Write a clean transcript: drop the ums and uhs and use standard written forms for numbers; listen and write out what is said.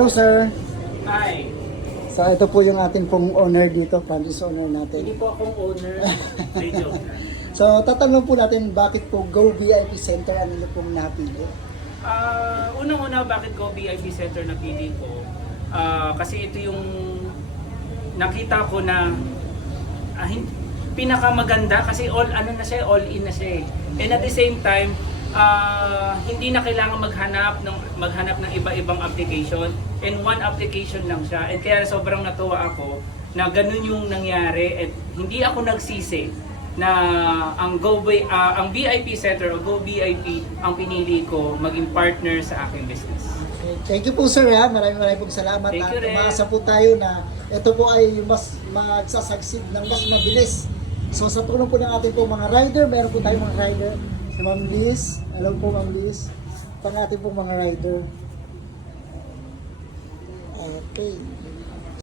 Hello sir. Hi. So ito po yung ating pong owner dito, franchise owner Hindi natin. po akong owner. Joke lang. So tatanong po natin bakit po Go VIP Center ang inyo pong napili? Unang-una, bakit ko VIP Center na pili ko? Kasi ito yung nakita ko na pinakamaganda kasi all in na siya eh. And at the same time, hindi na kailangan maghanap ng iba-ibang application, and one application lang siya. And kaya sobrang natuwa ako na ganun yung nangyari, at hindi ako nagsisi na ang VIP Center o Go VIP ang pinili ko maging partner sa aking business. Okay. Thank you po sir ha. Maraming pong salamat. Thank you rin. Umaasa po tayo na ito po ay mas magsasucceed ng mas mabilis. So sa tulong po ng ating po mga rider, meron po tayong mga rider. Si Ma'am Liz, hello po Ma'am Liz. Pang ating po mga rider. Okay.